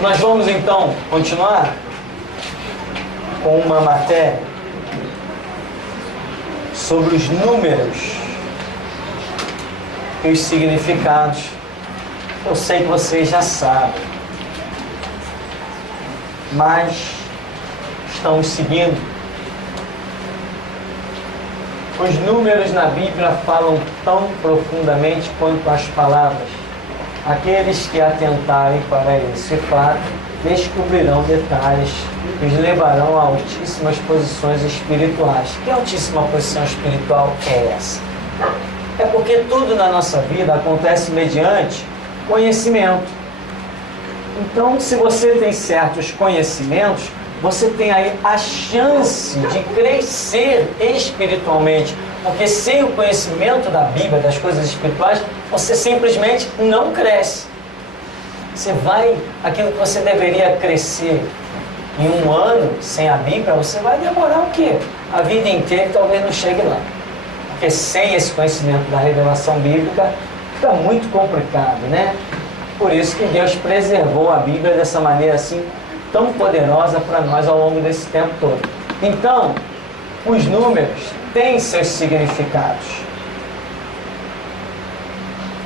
Nós vamos então continuar com uma matéria sobre os números e os significados. Eu sei que vocês já sabem, mas estamos seguindo. Os números na Bíblia falam tão profundamente quanto as palavras. Aqueles que atentarem para esse fato descobrirão detalhes que os levarão a altíssimas posições espirituais. Que altíssima posição espiritual é essa? É porque tudo na nossa vida acontece mediante conhecimento. Então, se você tem certos conhecimentos, você tem aí a chance de crescer espiritualmente. Porque sem o conhecimento da Bíblia, das coisas espirituais, você simplesmente não cresce. Aquilo que você deveria crescer em um ano sem a Bíblia, você vai demorar o quê? A vida inteira e talvez não chegue lá. Porque sem esse conhecimento da revelação bíblica, fica muito complicado, né? Por isso que Deus preservou a Bíblia dessa maneira assim, tão poderosa para nós ao longo desse tempo todo. Então, os números têm seus significados.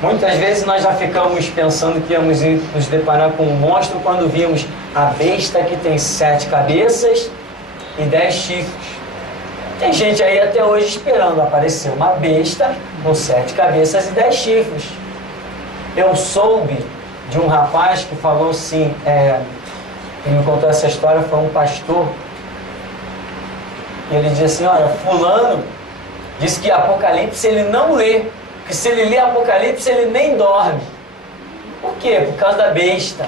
Muitas vezes nós já ficamos pensando que íamos nos deparar com um monstro quando vimos a besta que tem 7 cabeças e 10 chifres. Tem gente aí até hoje esperando aparecer uma besta com 7 cabeças e 10 chifres. Eu soube de um rapaz que falou assim, quem me contou essa história foi um pastor. E ele disse assim, olha, fulano disse que Apocalipse ele não lê, que se ele lê Apocalipse ele nem dorme. Por quê? Por causa da besta.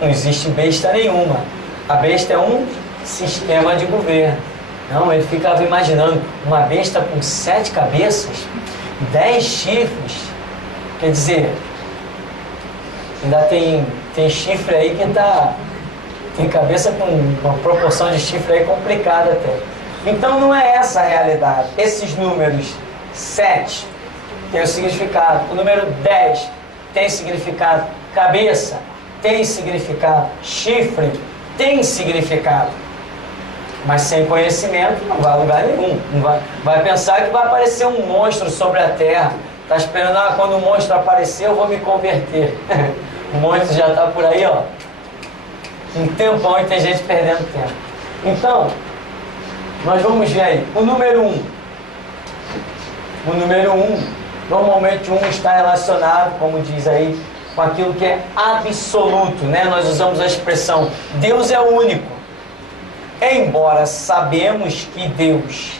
Não existe besta nenhuma. A besta é um sistema de governo. Não, ele ficava imaginando uma besta com 7 cabeças, 10 chifres. Quer dizer, ainda tem chifre aí que tem cabeça com uma proporção de chifre aí complicada até. Então não é essa a realidade. Esses números 7 tem o significado, o número 10 tem significado, cabeça tem significado, chifre tem significado. Mas sem conhecimento não vai a lugar nenhum. Vai pensar que vai aparecer um monstro sobre a terra. Está esperando, quando o monstro aparecer eu vou me converter. O monstro já está por aí, ó. Um tempão e tem gente perdendo tempo. Então, nós vamos ver aí. O número 1. O número 1, normalmente 1 está relacionado, como diz aí, com aquilo que é absoluto, né? Nós usamos a expressão Deus é único. Embora sabemos que Deus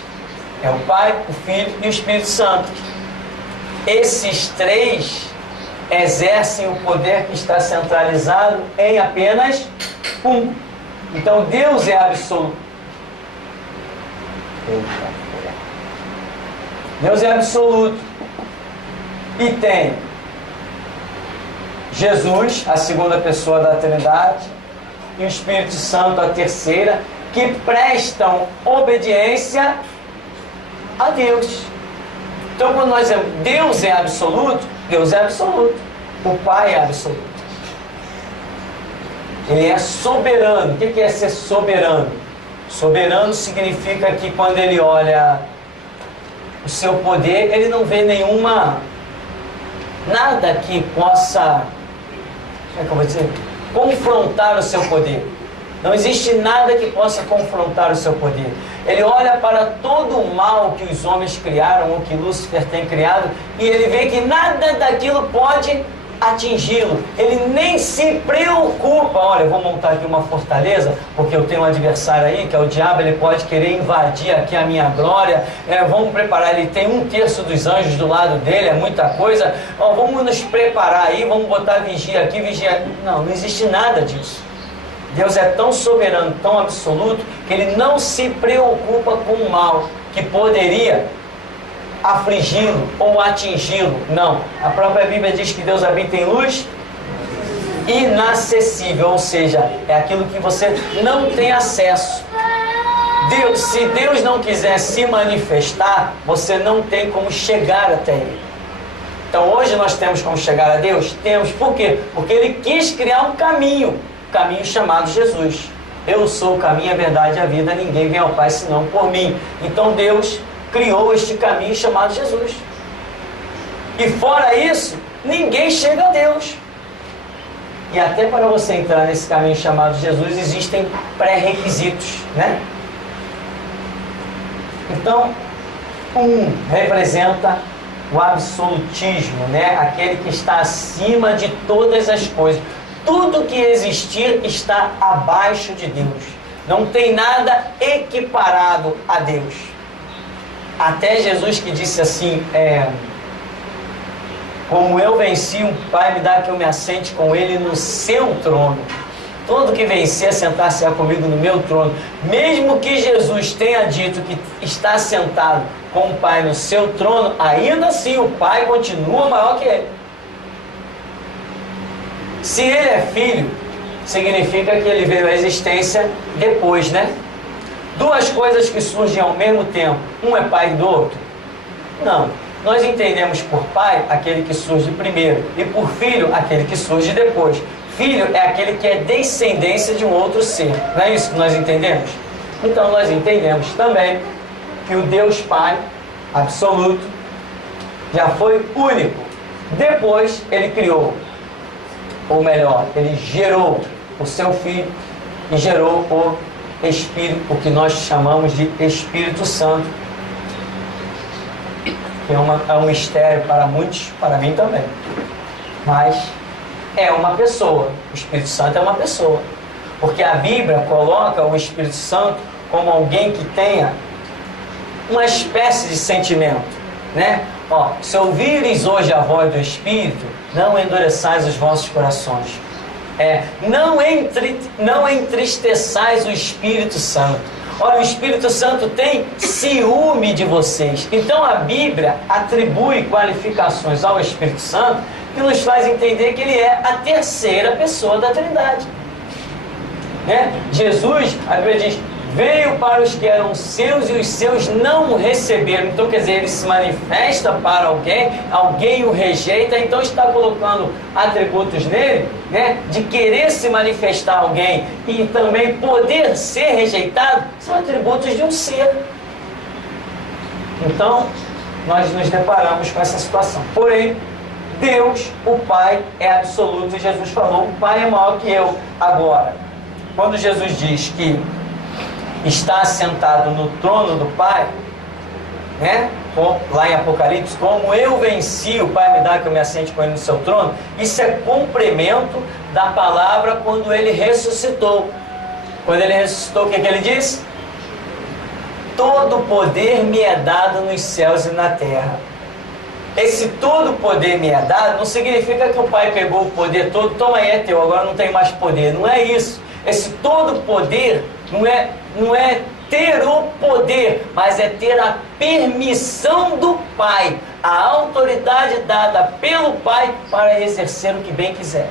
é o Pai, o Filho e o Espírito Santo. Esses 3 exercem o poder que está centralizado em apenas 1. Então Deus é absoluto. Deus é absoluto. E tem Jesus, a segunda pessoa da Trindade, e o Espírito Santo, a terceira, que prestam obediência a Deus. Então, quando nós dizemos Deus é absoluto, Deus é absoluto. O Pai é absoluto. Ele é soberano. O que é ser soberano? Soberano significa que quando ele olha o seu poder, ele não vê nada que possa, como é que eu vou dizer, confrontar o seu poder. Não existe nada que possa confrontar o seu poder. Ele olha para todo o mal que os homens criaram, ou que Lúcifer tem criado, e ele vê que nada daquilo pode atingi-lo. Ele nem se preocupa. Olha, eu vou montar aqui uma fortaleza, porque eu tenho um adversário aí, que é o diabo, ele pode querer invadir aqui a minha glória. Vamos preparar, ele tem 1/3 dos anjos do lado dele, é muita coisa. Vamos nos preparar aí, vamos botar vigia aqui, vigia. Não existe nada disso. Deus é tão soberano, tão absoluto, que ele não se preocupa com o mal que poderia afligi-lo ou atingi-lo. Não. A própria Bíblia diz que Deus habita em luz inacessível, ou seja, é aquilo que você não tem acesso. Se Deus não quiser se manifestar, você não tem como chegar até Ele. Então hoje nós temos como chegar a Deus? Temos. Por quê? Porque Ele quis criar um caminho chamado Jesus. Eu sou o caminho, a verdade e a vida, ninguém vem ao Pai senão por mim. Então Deus criou este caminho chamado Jesus. E fora isso, ninguém chega a Deus. E até para você entrar nesse caminho chamado Jesus, existem pré-requisitos, né? Então, um representa o absolutismo, né? Aquele que está acima de todas as coisas. Tudo que existir está abaixo de Deus. Não tem nada equiparado a Deus. Até Jesus que disse assim, como eu venci, um Pai me dá que eu me assente com Ele no seu trono. Todo que vencer, sentar-se-á comigo no meu trono. Mesmo que Jesus tenha dito que está sentado com o Pai no seu trono, ainda assim o Pai continua maior que Ele. Se Ele é filho, significa que Ele veio à existência depois, né? Duas coisas que surgem ao mesmo tempo, um é pai do outro? Não. Nós entendemos por pai aquele que surge primeiro e por filho aquele que surge depois. Filho é aquele que é descendência de um outro ser. Não é isso que nós entendemos? Então nós entendemos também que o Deus Pai absoluto já foi único. Depois Ele criou, ou melhor, Ele gerou o seu Filho e gerou o Espírito, o que nós chamamos de Espírito Santo, que é um mistério para muitos, para mim também. Mas é uma pessoa. O Espírito Santo é uma pessoa. Porque a Bíblia coloca o Espírito Santo como alguém que tenha uma espécie de sentimento, né? Se ouvires hoje a voz do Espírito, não endureçais os vossos corações. Não entristeçais o Espírito Santo. Olha, o Espírito Santo tem ciúme de vocês. Então a Bíblia atribui qualificações ao Espírito Santo que nos faz entender que Ele é a terceira pessoa da Trindade, né? Jesus, a Bíblia diz, veio para os que eram seus e os seus não o receberam. Então quer dizer, Ele se manifesta para alguém o rejeita, então está colocando atributos nele, né, de querer se manifestar a alguém e também poder ser rejeitado, são atributos de um ser. Então nós nos deparamos com essa situação. Porém, Deus, o Pai, é absoluto, e Jesus falou, o Pai é maior que eu. Agora, quando Jesus diz que está sentado no trono do Pai, né? Lá em Apocalipse, como eu venci, o Pai me dá que eu me assente com Ele no seu trono. Isso é complemento da palavra quando Ele ressuscitou. Quando Ele ressuscitou, o que Ele disse? Todo poder me é dado nos céus e na terra. Esse todo poder me é dado não significa que o Pai pegou o poder todo, toma aí, é teu, agora não tem mais poder. Não é isso. Esse todo poder não é ter o poder, mas é ter a permissão do Pai, a autoridade dada pelo Pai para exercer o que bem quiser.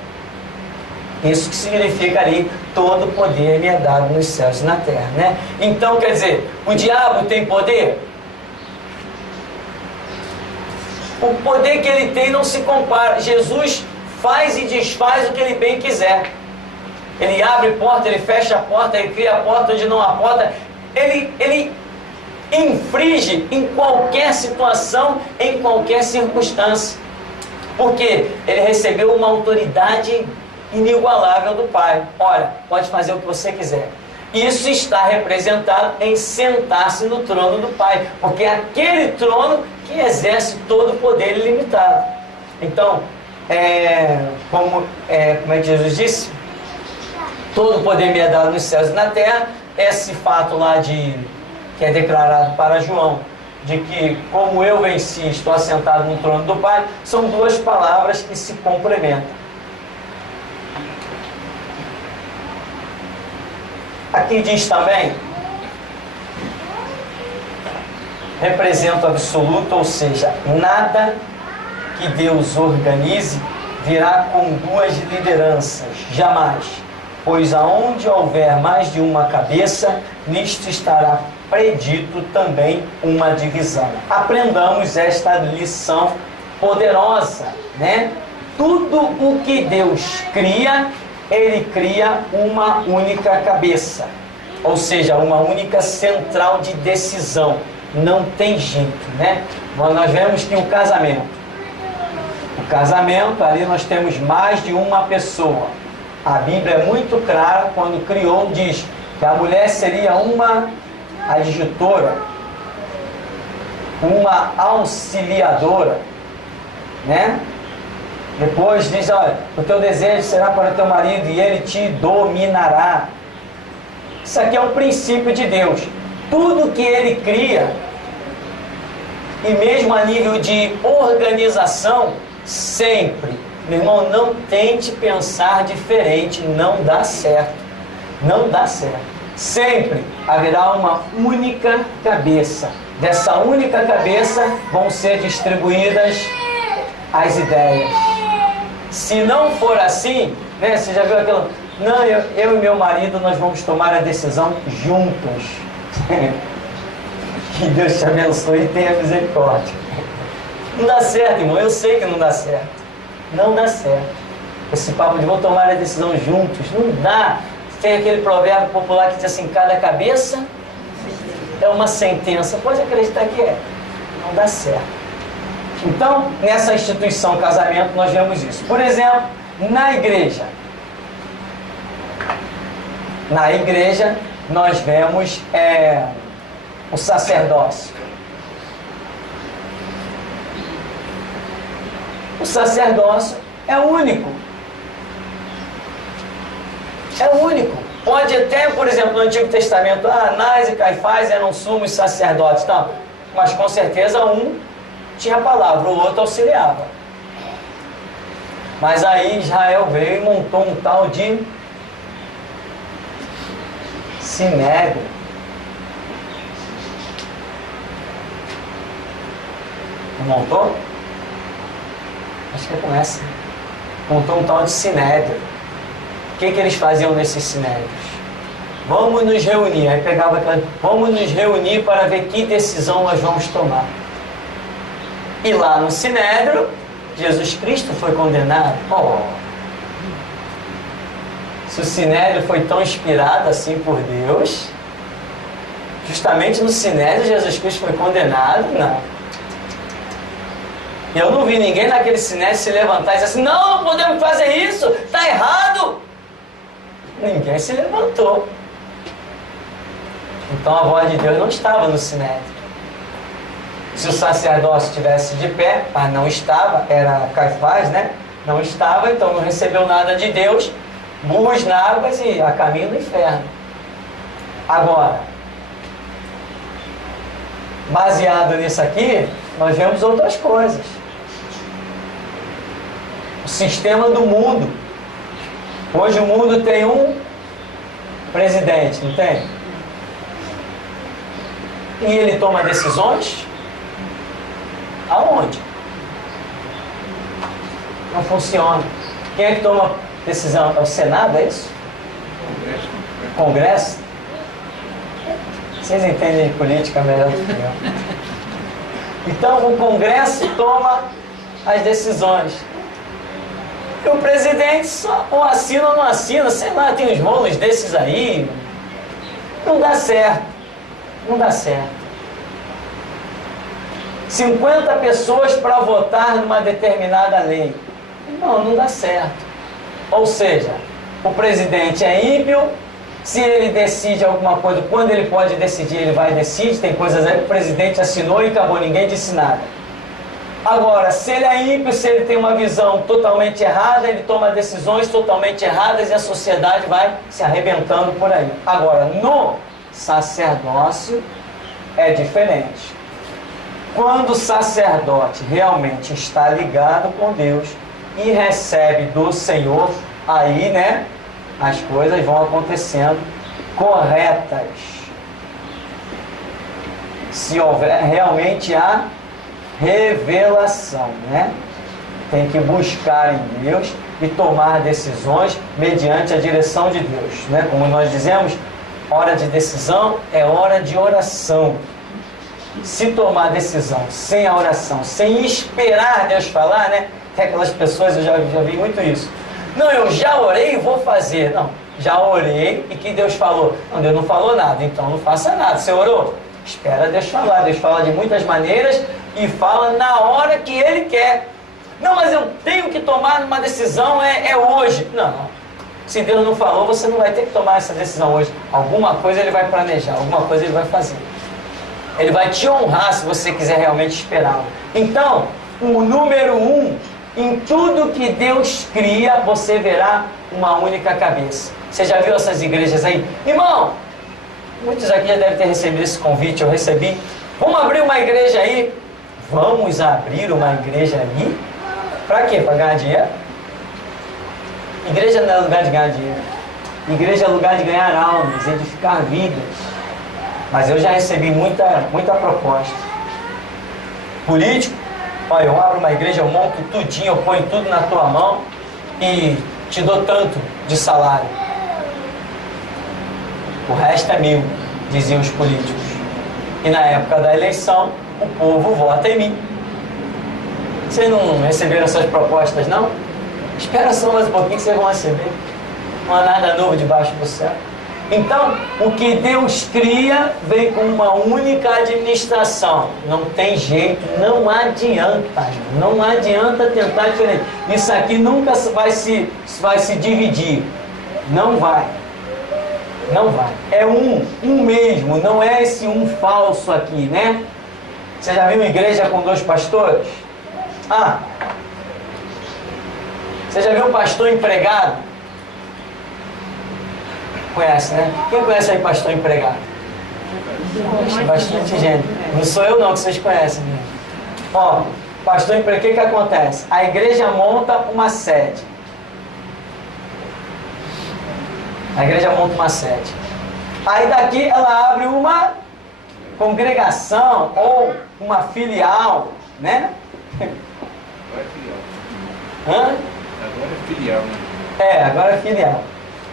Isso que significa ali, todo poder me é dado nos céus e na terra, né? Então, quer dizer, o diabo tem poder? O poder que ele tem não se compara. Jesus faz e desfaz o que ele bem quiser. Ele abre porta, ele fecha a porta, ele cria a porta onde não há porta. Ele infringe em qualquer situação, em qualquer circunstância. Porque ele recebeu uma autoridade inigualável do Pai. Olha, pode fazer o que você quiser. Isso está representado em sentar-se no trono do Pai. Porque é aquele trono que exerce todo o poder ilimitado. Então, como é que Jesus disse? Todo o poder me é dado nos céus e na terra. Esse fato lá que é declarado para João, de que como eu venci, estou assentado no trono do Pai, são duas palavras que se complementam. Aqui diz também, representa o absoluto, ou seja, nada que Deus organize virá com duas lideranças, jamais. Pois aonde houver mais de uma cabeça, nisto estará predito também uma divisão. Aprendamos esta lição poderosa, né? Tudo o que Deus cria, Ele cria uma única cabeça, ou seja, uma única central de decisão. Não tem jeito, né? Nós vemos que o casamento, ali nós temos mais de uma pessoa. A Bíblia é muito clara quando criou, diz que a mulher seria uma adjutora, uma auxiliadora, né? Depois diz, olha, o teu desejo será para o teu marido e ele te dominará. Isso aqui é o princípio de Deus. Tudo que Ele cria, e mesmo a nível de organização, sempre, meu irmão, não tente pensar diferente, não dá certo. Não dá certo. Sempre haverá uma única cabeça. Dessa única cabeça vão ser distribuídas as ideias. Se não for assim, né, você já viu aquilo? Não, eu e meu marido, nós vamos tomar a decisão juntos. Que Deus te abençoe e tenha misericórdia. Não dá certo, irmão, eu sei que não dá certo. Não dá certo. Esse papo de vou tomar a decisão juntos, não dá. Tem aquele provérbio popular que diz assim, cada cabeça é uma sentença. Pode acreditar que é. Não dá certo. Então, nessa instituição casamento, nós vemos isso. Por exemplo, na igreja. Na igreja, nós vemos o sacerdócio. O sacerdócio é único. É único. Pode até, por exemplo, no Antigo Testamento, Anás e Caifás eram sumos sacerdotes, tá? Mas com certeza um tinha a palavra, o outro auxiliava. Mas aí Israel veio e montou um tal de Sinédrio. Não montou? Acho que é com essa. Montou um tal de Sinédrio. O que eles faziam nesses Sinédrios? Vamos nos reunir. Aí pegava aquela, vamos nos reunir para ver que decisão nós vamos tomar. E lá no Sinédrio, Jesus Cristo foi condenado. Se o Sinédrio foi tão inspirado assim por Deus, justamente no Sinédrio Jesus Cristo foi condenado? Não. Eu não vi ninguém naquele Sinédrio se levantar e dizer assim, não podemos fazer isso, está errado. Ninguém se levantou. Então a voz de Deus não estava no Sinédrio. Se o sacerdócio estivesse de pé, mas não estava, era Caifás, né? Não estava, então não recebeu nada de Deus, burros na água e a caminho do inferno. Agora, baseado nisso aqui, nós vemos outras coisas. O sistema do mundo. Hoje o mundo tem um presidente, não tem? E ele toma decisões? Aonde? Não funciona. Quem é que toma decisão? É o Senado, é isso? Congresso? Vocês entendem de política melhor do que eu. Então o Congresso toma as decisões. E o presidente só ou assina ou não assina, sei lá, tem uns rolos desses aí. Não dá certo. Não dá certo. 50 pessoas para votar numa determinada lei. Não dá certo. Ou seja, o presidente é ímpio, se ele decide alguma coisa, quando ele pode decidir, ele vai e decide, tem coisas aí que o presidente assinou e acabou, ninguém disse nada. Agora, se ele é ímpio, se ele tem uma visão totalmente errada, ele toma decisões totalmente erradas e a sociedade vai se arrebentando por aí. Agora, no sacerdócio é diferente. Quando o sacerdote realmente está ligado com Deus e recebe do Senhor, aí, né, as coisas vão acontecendo corretas. Se houver realmente a revelação, né? Tem que buscar em Deus e tomar decisões mediante a direção de Deus, né? Como nós dizemos, hora de decisão é hora de oração. se tomar decisão sem a oração, sem esperar Deus falar, né? Tem aquelas pessoas, eu já vi muito isso. Não, eu já orei e vou fazer. Não, já orei e que Deus falou. Não, Deus não falou nada, então não faça nada. Você orou? Espera Deus falar. Deus fala de muitas maneiras e fala na hora que Ele quer. Não, mas eu tenho que tomar uma decisão, é hoje. Não. Se Deus não falou, você não vai ter que tomar essa decisão hoje. Alguma coisa Ele vai planejar, alguma coisa Ele vai fazer. Ele vai te honrar se você quiser realmente esperá-lo. Então, o número 1, em tudo que Deus cria, você verá uma única cabeça. Você já viu essas igrejas aí? Irmão, muitos aqui já devem ter recebido esse convite, eu recebi. Vamos abrir uma igreja aí? Vamos abrir uma igreja aí? Para quê? Para ganhar dinheiro? Igreja não é lugar de ganhar dinheiro. Igreja é lugar de ganhar almas, edificar vidas. Mas eu já recebi muita proposta. Político, olha, eu abro uma igreja, eu monto tudinho, eu ponho tudo na tua mão e te dou tanto de salário. O resto é meu, diziam os políticos. E na época da eleição, o povo vota em mim. Vocês não receberam essas propostas, não? Espera só mais um pouquinho que vocês vão receber. Não há nada novo debaixo do céu. Então, o que Deus cria vem com uma única administração. Não tem jeito, não adianta. Não adianta tentar diferente. Isso aqui nunca vai se dividir. Não vai. Não vai. É um mesmo, não é esse um falso aqui, né? Você já viu uma igreja com 2 pastores? Você já viu um pastor empregado? Conhece, né? Quem conhece aí pastor empregado? Bastante gente. Não sou eu não, que vocês conhecem, né? Ó, pastor empregado, o que acontece? A igreja monta uma sede. A igreja monta uma sede. Aí daqui ela abre uma congregação ou uma filial, né? Agora é filial, né? Agora é filial.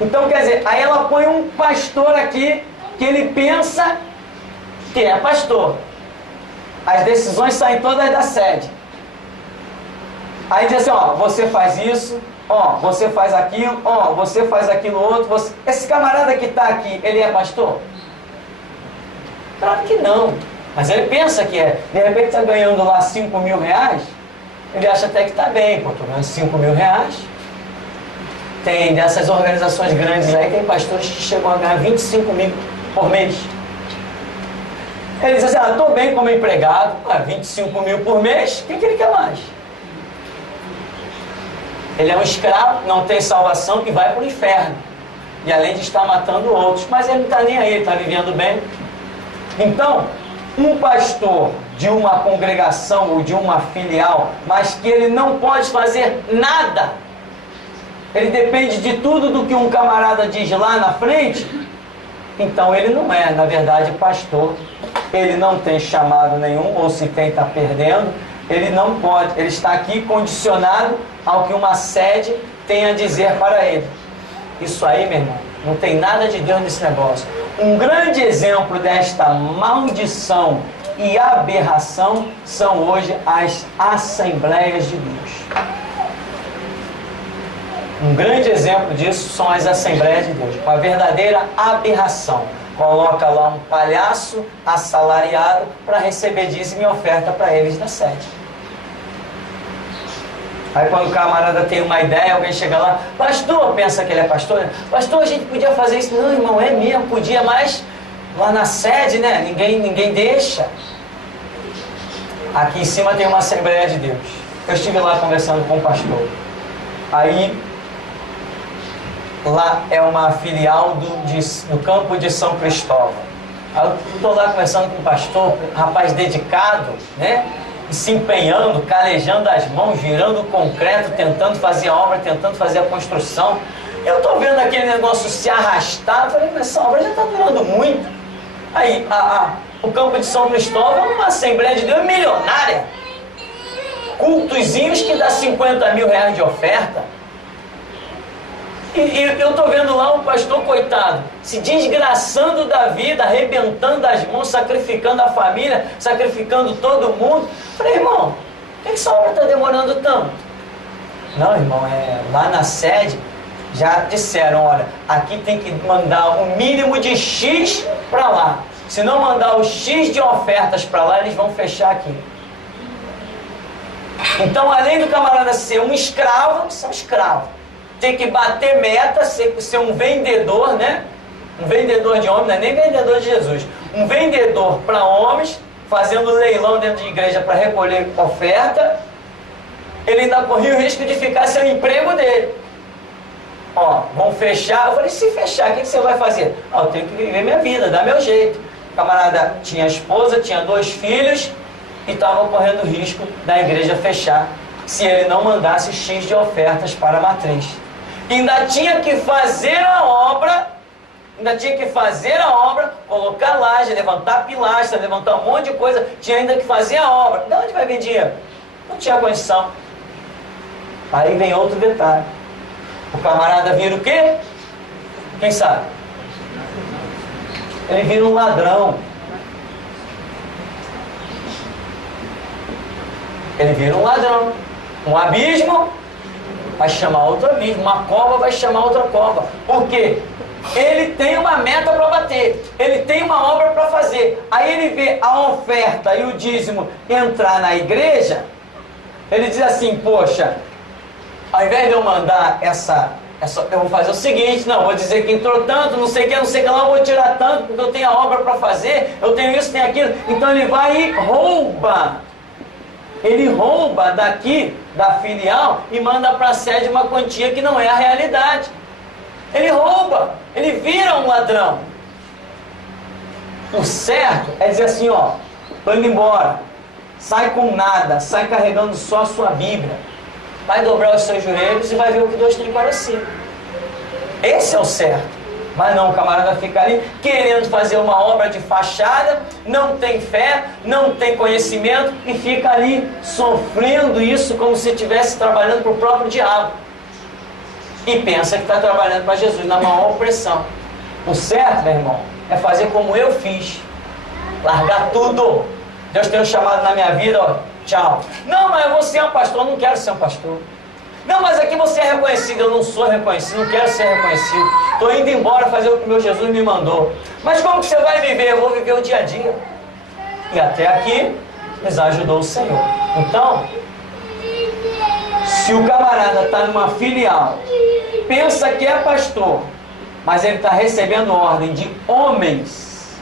Então, quer dizer, aí ela põe um pastor aqui, que ele pensa que é pastor. As decisões saem todas da sede. Aí diz assim, ó, você faz isso, ó, você faz aquilo, ó, você faz aquilo outro. Esse camarada que está aqui, ele é pastor? Claro que não. Mas ele pensa que é. De repente está ganhando lá 5 mil reais, ele acha até que está bem, pô, estou ganhando 5 mil reais. Tem dessas organizações grandes aí, tem pastores que chegam a ganhar 25 mil por mês. Ele diz assim, estou bem como empregado, 25 mil por mês, o que ele quer mais? Ele é um escravo, não tem salvação e vai para o inferno. E além de estar matando outros, mas ele não está nem aí, ele está vivendo bem. Então, um pastor de uma congregação ou de uma filial, mas que ele não pode fazer nada, ele depende de tudo do que um camarada diz lá na frente, então ele não é, na verdade, pastor. Ele não tem chamado nenhum, ou se tem, está perdendo. Ele não pode, ele está aqui condicionado ao que uma sede tem a dizer para ele. Isso aí, meu irmão, não tem nada de Deus nesse negócio. Um grande exemplo desta maldição e aberração são hoje as Assembleias de Deus. Um grande exemplo disso são as Assembleias de Deus. Uma verdadeira aberração. Coloca lá um palhaço assalariado para receber dízimo e oferta para eles da sede. Aí quando o camarada tem uma ideia, alguém chega lá, pastor, pensa que ele é pastor, né? Pastor, a gente podia fazer isso. Não, irmão, é mesmo, podia, mas lá na sede, né? Ninguém deixa. Aqui em cima tem uma Assembleia de Deus. Eu estive lá conversando com o pastor. Aí, lá é uma filial do campo de São Cristóvão. Aí eu estou lá conversando com o pastor, rapaz dedicado, né? E se empenhando, calejando as mãos, girando o concreto, tentando fazer a obra, tentando fazer a construção. Eu estou vendo aquele negócio se arrastar. Eu falei, mas essa obra já está durando muito. Aí, o campo de São Cristóvão é uma Assembleia de Deus milionária. Cultozinhos que dá 50 mil reais de oferta. E eu estou vendo lá um pastor, coitado, se desgraçando da vida, arrebentando as mãos, sacrificando a família, sacrificando todo mundo. Falei, irmão, por que essa obra está demorando tanto? Não, irmão, lá na sede já disseram, olha, aqui tem que mandar o mínimo de X para lá. Se não mandar o X de ofertas para lá, eles vão fechar aqui. Então, além do camarada ser um escravo, são escravos. Tem que bater meta, ser um vendedor, né? Um vendedor de homens, não é nem vendedor de Jesus. Um vendedor para homens, fazendo leilão dentro de igreja para recolher oferta. Ele ainda corria o risco de ficar sem o emprego dele. Ó, vão fechar. Eu falei, se fechar, o que você vai fazer? Eu tenho que viver minha vida, dar meu jeito. O camarada tinha esposa, tinha 2 filhos e estava correndo o risco da igreja fechar se ele não mandasse X de ofertas para a matriz. Ainda tinha que fazer a obra, colocar laje, levantar pilastra, levantar um monte de coisa, tinha ainda que fazer a obra. De onde vai vir dinheiro? Não tinha condição. Aí vem outro detalhe. O camarada vira o quê? Quem sabe? Ele vira um ladrão. Ele vira um ladrão. Um abismo vai chamar outro abismo. Uma cova vai chamar outra cova. Por quê? Ele tem uma meta para bater. Ele tem uma obra para fazer. Aí ele vê a oferta e o dízimo entrar na igreja. Ele diz assim, poxa, ao invés de eu mandar eu vou fazer o seguinte, não, vou dizer que entrou tanto, não sei o que lá, eu vou tirar tanto, porque eu tenho a obra para fazer, eu tenho isso, tenho aquilo. Então ele vai e rouba. Ele rouba daqui, da filial, e manda para a sede uma quantia que não é a realidade. Ele rouba, ele vira um ladrão. O certo é dizer assim, ó, tô indo embora, sai com nada, sai carregando só a sua Bíblia, vai dobrar os seus joelhos e vai ver o que Deus tem para si. Esse é o certo. Mas não, o camarada fica ali querendo fazer uma obra de fachada, não tem fé, não tem conhecimento e fica ali sofrendo isso como se estivesse trabalhando para o próprio diabo. E pensa que está trabalhando para Jesus na maior opressão. O certo, meu irmão, é fazer como eu fiz. Largar tudo. Deus tem um chamado na minha vida, ó, tchau. Não, mas você é um pastor, eu não quero ser um pastor. Não, mas aqui você é reconhecido, eu não sou reconhecido, não quero ser reconhecido. Estou indo embora fazer o que meu Jesus me mandou. Mas como que você vai viver? Eu vou viver o dia a dia. E até aqui nos ajudou o Senhor. Então, se o camarada está numa filial, pensa que é pastor, mas ele está recebendo ordem de homens,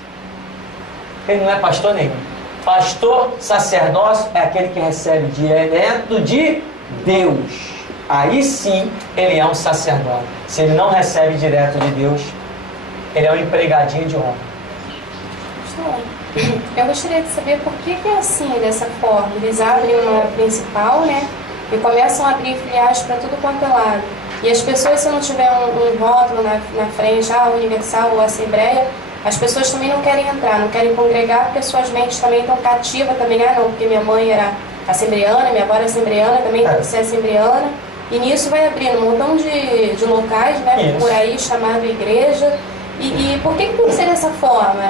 ele não é pastor nenhum. Pastor, sacerdócio, é aquele que recebe direto de Deus. Aí sim, ele é um sacerdote. Se ele não recebe direto de Deus, ele é um empregadinho de homem. Eu gostaria de saber por que é assim, dessa forma. Eles abrem uma principal, né? E começam a abrir filiais para tudo quanto é lado. E as pessoas, se não tiver um rótulo na frente, Universal ou Assembleia, as pessoas também não querem entrar, não querem congregar, porque suas mentes também estão cativas também. Não, porque minha mãe era assembleana, minha avó era assembleana, também tem que ser assembleana. E nisso vai abrindo um montão de locais, né, por aí, chamado igreja. E por que tem que ser dessa forma?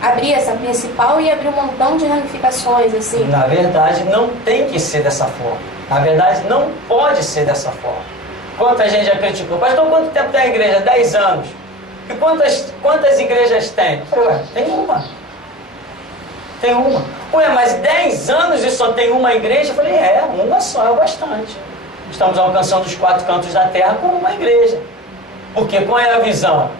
Abrir essa principal e abrir um montão de ramificações, assim? Na verdade, não tem que ser dessa forma. Na verdade, não pode ser dessa forma. Quanta gente já criticou. Pastor, quanto tempo tem a igreja? 10 anos. E quantas igrejas tem? Eu falei, ué, tem uma. Tem uma. Ué, mas 10 anos e só tem uma igreja? Eu falei, uma só é o bastante. Estamos alcançando os 4 cantos da terra com uma igreja. Porque qual é a visão?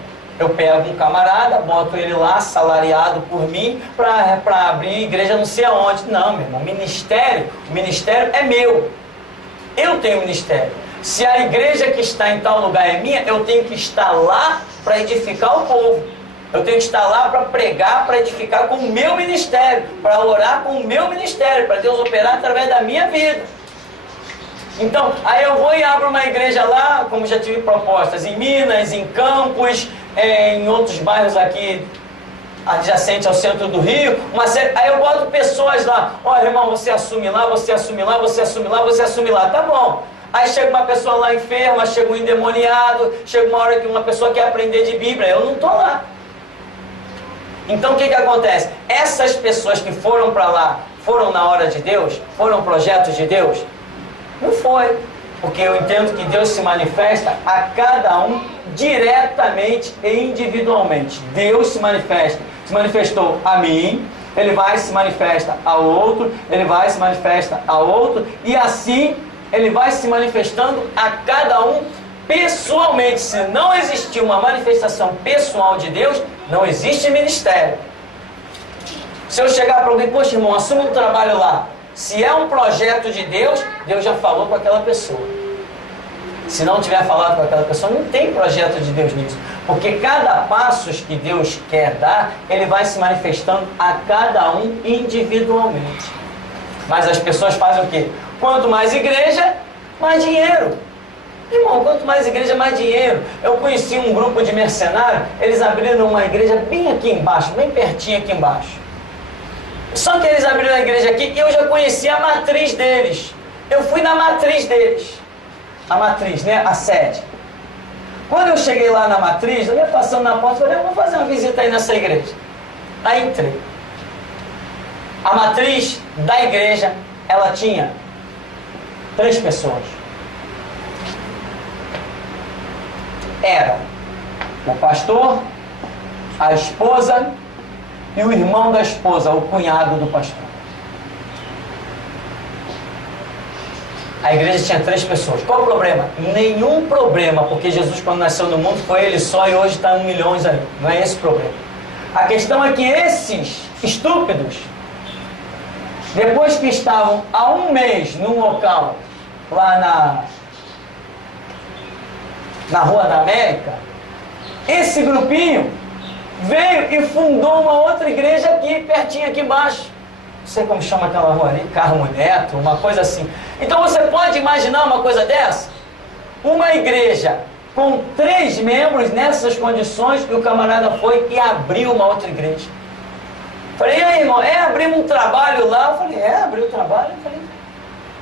Eu pego um camarada, boto ele lá, salariado por mim, para abrir igreja não sei aonde. Não, meu irmão, o ministério é meu. Eu tenho ministério. Se a igreja que está em tal lugar é minha, eu tenho que estar lá para edificar o povo. Eu tenho que estar lá para pregar, para edificar com o meu ministério, para orar com o meu ministério, para Deus operar através da minha vida. Então, aí eu vou e abro uma igreja lá, como já tive propostas, em Minas, em Campos, em outros bairros aqui adjacentes ao centro do Rio, aí eu boto pessoas lá, olha irmão, você assume lá, você assume lá, você assume lá, você assume lá, tá bom. Aí chega uma pessoa lá enferma, chega um endemoniado, chega uma hora que uma pessoa quer aprender de Bíblia, eu não estou lá. Então o que acontece? Essas pessoas que foram para lá, foram na hora de Deus? Foram projetos de Deus? Não foi. Porque eu entendo que Deus se manifesta a cada um diretamente e individualmente. Deus se manifestou a mim, Ele vai se manifesta ao outro, Ele vai se manifesta ao outro, e assim Ele vai se manifestando a cada um pessoalmente. Se não existir uma manifestação pessoal de Deus, não existe ministério. Se eu chegar para alguém, poxa irmão, assuma um trabalho lá. Se é um projeto de Deus, Deus já falou com aquela pessoa. Se não tiver falado com aquela pessoa, não tem projeto de Deus nisso. Porque cada passo que Deus quer dar, Ele vai se manifestando a cada um individualmente. Mas as pessoas fazem o quê? Quanto mais igreja, mais dinheiro. Irmão, quanto mais igreja, mais dinheiro. Eu conheci um grupo de mercenários, eles abriram uma igreja bem aqui embaixo, bem pertinho aqui embaixo. Só que eles abriram a igreja aqui e eu já conhecia a matriz deles. Eu fui na matriz deles. A matriz, né? A sede. Quando eu cheguei lá na matriz, eu ia passando na porta e falei, vou fazer uma visita aí nessa igreja. Aí entrei. A matriz da igreja, ela tinha 3 pessoas. Era o pastor, a esposa e o irmão da esposa, o cunhado do pastor. A igreja tinha 3 pessoas. Qual o problema? Nenhum problema, porque Jesus, quando nasceu no mundo, foi Ele só e hoje está em milhões aí. Não é esse o problema. A questão é que esses estúpidos, depois que estavam há um mês num local, lá na Rua da América, esse grupinho veio e fundou uma outra igreja aqui, pertinho aqui embaixo. Não sei como chama aquela rua ali, Carmo Neto, uma coisa assim. Então você pode imaginar uma coisa dessa? Uma igreja com 3 membros nessas condições, e o camarada foi e abriu uma outra igreja. Falei, e aí irmão, abrimos um trabalho lá? Eu falei, abriu o trabalho? Eu falei,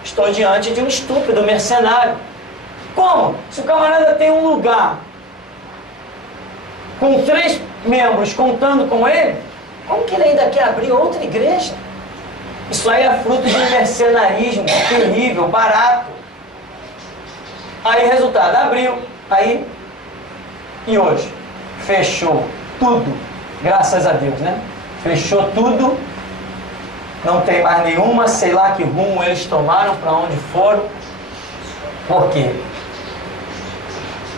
estou diante de um estúpido mercenário. Como? Se o camarada tem um lugar com 3 membros contando com ele, como que ele ainda quer abrir outra igreja? Isso aí é fruto de um mercenarismo terrível, barato. Aí, resultado, abriu. Aí, e hoje? Fechou tudo. Graças a Deus, né? Fechou tudo. Não tem mais nenhuma, sei lá que rumo eles tomaram, para onde foram. Por quê?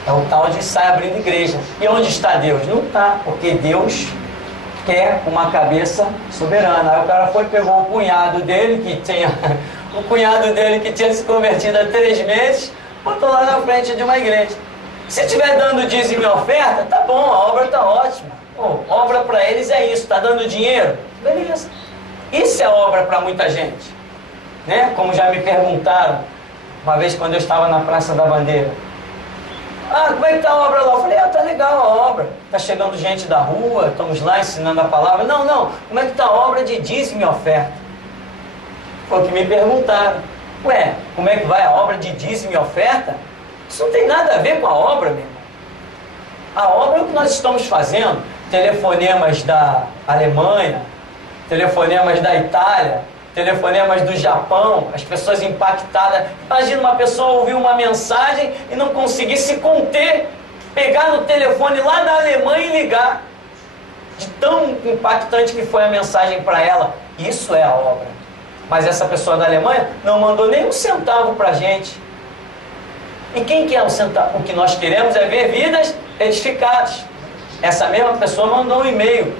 É o tal de sai abrindo igreja. E onde está Deus? Não está, porque Deus quer uma cabeça soberana. Aí o cara foi, pegou o cunhado dele, que tinha se convertido há 3 meses, botou lá na frente de uma igreja. Se estiver dando dízimo e oferta, tá bom, a obra está ótima. Pô, obra para eles é isso, está dando dinheiro? Beleza. Isso é obra para muita gente. Né? Como já me perguntaram, uma vez quando eu estava na Praça da Bandeira. Como é que está a obra lá? Eu falei, tá legal a obra. Está chegando gente da rua, estamos lá ensinando a palavra. Não, como é que está a obra de dízimo e oferta? Foi o que me perguntaram. Ué, como é que vai a obra de dízimo e oferta? Isso não tem nada a ver com a obra, meu irmão. A obra é o que nós estamos fazendo. Telefonemas da Alemanha, telefonemas da Itália, telefonemas do Japão, as pessoas impactadas. Imagina uma pessoa ouvir uma mensagem e não conseguir se conter, pegar no telefone lá da Alemanha e ligar. De tão impactante que foi a mensagem para ela. Isso é a obra. Mas essa pessoa da Alemanha não mandou nem um centavo para a gente. E quem quer um centavo? O que nós queremos é ver vidas edificadas. Essa mesma pessoa mandou um e-mail.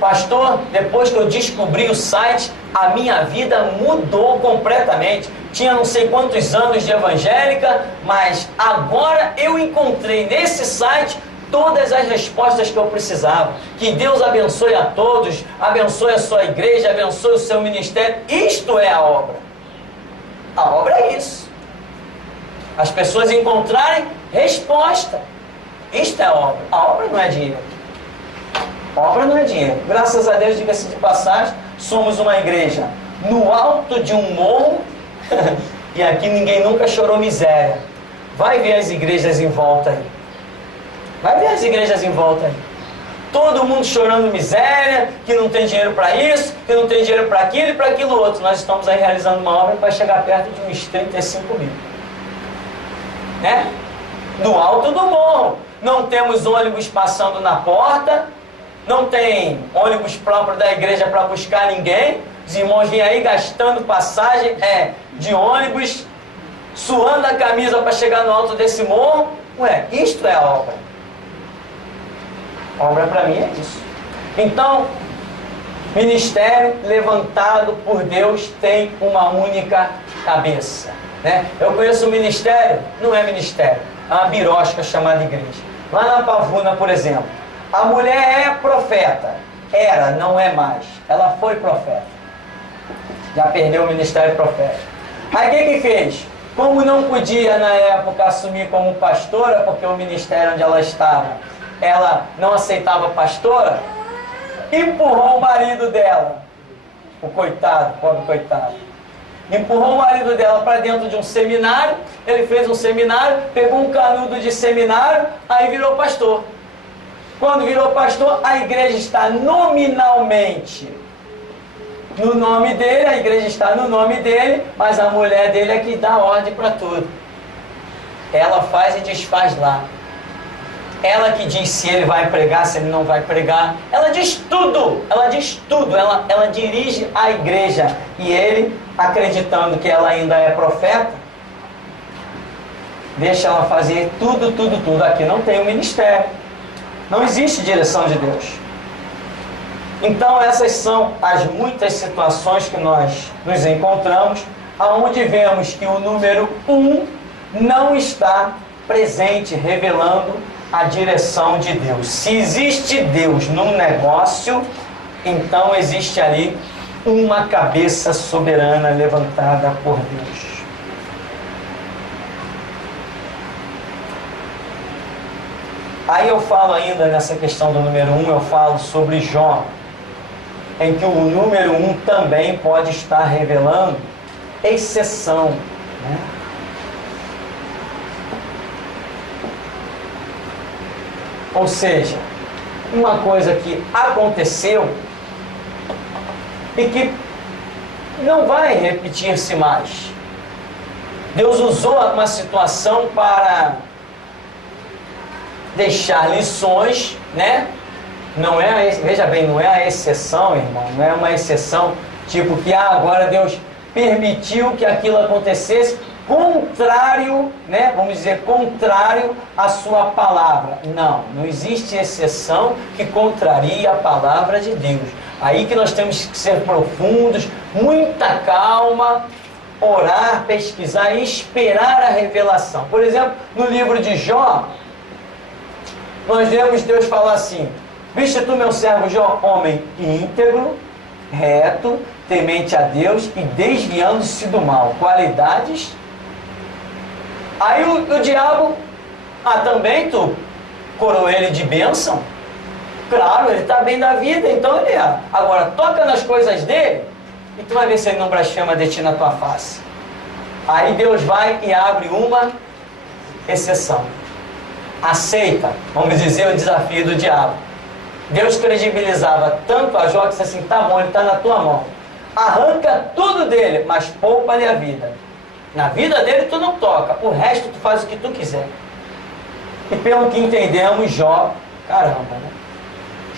Pastor, depois que eu descobri o site, a minha vida mudou completamente. Tinha não sei quantos anos de evangélica, mas agora eu encontrei nesse site todas as respostas que eu precisava. Que Deus abençoe a todos, abençoe a sua igreja, abençoe o seu ministério. Isto é a obra. A obra é isso. As pessoas encontrarem resposta. Isto é a obra. A obra não é dinheiro. Obra não é dinheiro. Graças a Deus, diga-se de passagem, somos uma igreja no alto de um morro, E aqui ninguém nunca chorou miséria. Vai ver as igrejas em volta aí. Vai ver as igrejas em volta aí. Todo mundo chorando miséria, que não tem dinheiro para isso, que não tem dinheiro para aquilo e para aquilo outro. Nós estamos aí realizando uma obra para chegar perto de uns 35 mil. Né? Do alto do morro. Não temos ônibus passando na porta, não tem ônibus próprio da igreja para buscar ninguém. Os irmãos vêm aí gastando passagem de ônibus, suando a camisa para chegar no alto desse morro. Ué, isto é a obra. A obra para mim é isso. Então, ministério levantado por Deus tem uma única cabeça. Né? Eu conheço um ministério, não é ministério, é uma birosca chamada igreja. Lá na Pavuna, por exemplo, a mulher é profeta. Era, não é mais. Ela foi profeta. Já perdeu o ministério profético. Aí o que fez? Como não podia na época assumir como pastora, porque o ministério onde ela estava, ela não aceitava pastora, empurrou o marido dela, o coitado, pobre coitado, empurrou o marido dela para dentro de um seminário. Ele fez um seminário, pegou um canudo de seminário, aí virou pastor. Quando virou pastor, a igreja está nominalmente no nome dele, a igreja está no nome dele, mas a mulher dele é que dá ordem para tudo. Ela faz e desfaz lá. Ela que diz se ele vai pregar, se ele não vai pregar. Ela diz tudo, ela diz tudo. Ela dirige a igreja. E ele, acreditando que ela ainda é profeta, deixa ela fazer tudo, tudo, tudo. Aqui não tem um ministério. Não existe direção de Deus. Então essas são as muitas situações que nós nos encontramos, aonde vemos que o número 1 não está presente, revelando a direção de Deus. Se existe Deus num negócio, então existe ali uma cabeça soberana levantada por Deus. Aí eu falo ainda nessa questão do número 1, eu falo sobre Jó, em que o número 1 também pode estar revelando exceção, né? Ou seja, uma coisa que aconteceu e que não vai repetir-se mais. Deus usou uma situação para deixar lições, né? Não é, veja bem, não é a exceção, irmão, não é uma exceção tipo que agora Deus permitiu que aquilo acontecesse contrário, né? Vamos dizer, contrário à sua palavra. Não, não existe exceção que contraria a palavra de Deus. Aí que nós temos que ser profundos, muita calma, orar, pesquisar e esperar a revelação. Por exemplo, no livro de Jó, nós vemos Deus falar assim: viste tu, meu servo Jó, homem íntegro, reto, temente a Deus e desviando-se do mal. Qualidades. Aí o diabo, também tu coroou ele de bênção? Claro, ele está bem da vida, então ele é. Agora, toca nas coisas dele e tu vai ver se ele não blasfema de ti na tua face. Aí Deus vai e abre uma exceção. Aceita, vamos dizer, o desafio do diabo. Deus credibilizava tanto a Jó que disse assim: tá bom, ele está na tua mão. Arranca tudo dele, mas poupa-lhe a vida. Na vida dele tu não toca, o resto tu faz o que tu quiser. E pelo que entendemos, Jó, caramba, né?